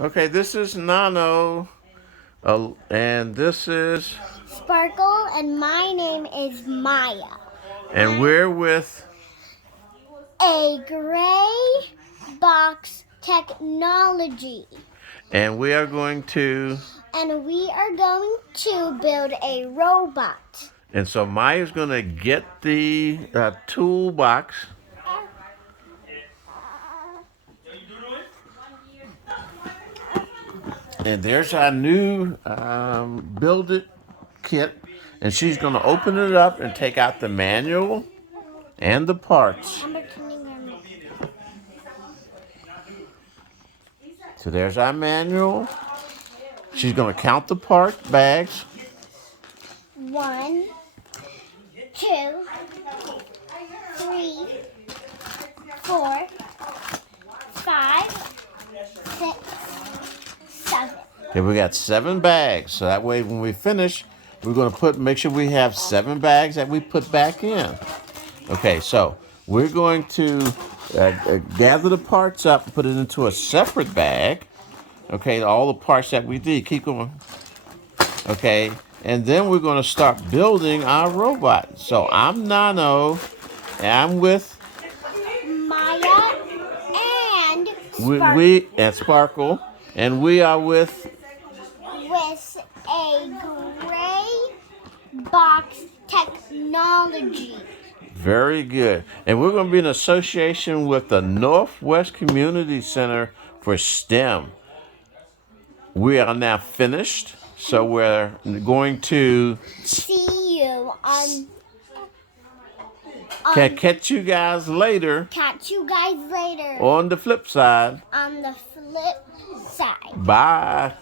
Okay, this is Nano, and this is, Sparkle, and my name is Maya. and we're with, A GrayBoxx technology. and we are going to, And we are going to build a robot. and so Maya's going to get the toolbox. And there's our new build it kit. And she's going to open it up and take out the manual and the parts. So there's our manual. She's going to count the part bags. 1, 2, 3, 4, 5, 6, 7. Okay, we got 7 bags. So that way when we finish, we're going to make sure we have 7 bags that we put back in. Okay, so we're going to gather the parts up and put it into a separate bag. Okay, all the parts that we need. Keep going. Okay, and then we're going to start building our robot. So I'm Nano, and I'm with Maya and Sparkle. we and Sparkle, and we are with a GrayBoxx technology. Very good. And we're going to be in association with the Northwest Community Center for STEM. We are now finished, so we're going to see you on catch you guys later. Catch you guys later. On the flip side. On the flip side. Bye.